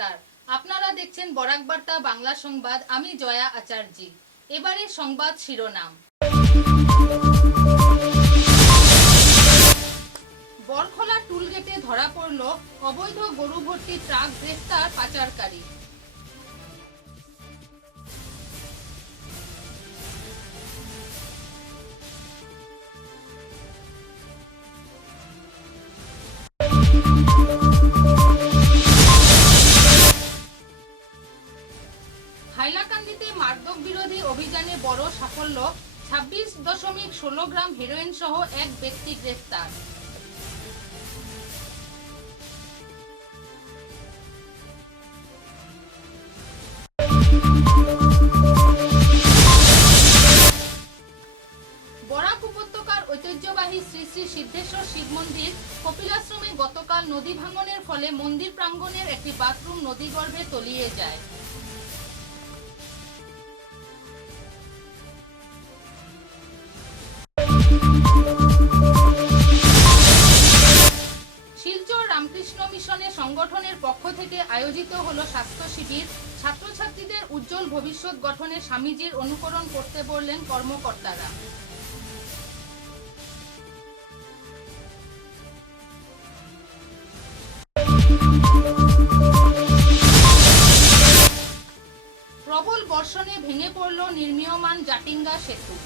নমস্কার, আপনারা দেখছেন বরাক বার্তা বাংলা সংবাদ। আমি জয়া আচার্যি। এবারে সংবাদ শিরোনাম। বরখলা টুলগেটে ধরা পড়ল অবৈধ গরু ভর্তি ট্রাক, গ্রেফতার পাচারকারী। হাইলাকান্দিতে মাদক বিরোধী অভিযানে বড় সাফল্য, 26.16 গ্রাম হেরোইন সহ এক ব্যক্তি গ্রেফতার। বরাক উপত্যকার ঐতিহ্যবাহী শ্রী শ্রী সিদ্ধেশ্বর শিব মন্দির কপিলাশ্রমে গতকাল নদী ভাঙনের ফলে মন্দির প্রাঙ্গণের একটি বাথরুম নদীগর্ভে তলিয়ে যায়। শিলচর রামকৃষ্ণ মিশনে সংগঠনের পক্ষ থেকে আয়োজিত হলো স্বাস্থ্য শিবির। ছাত্রছাত্রীদের উজ্জ্বল ভবিষ্যৎ গঠনে স্বামীজির অনুকরণ করতে বললেন কর্মকর্তারা। প্রবল বর্ষণে ভেঙে পড়ল নির্মীয়মান জাটিঙ্গা সেতু।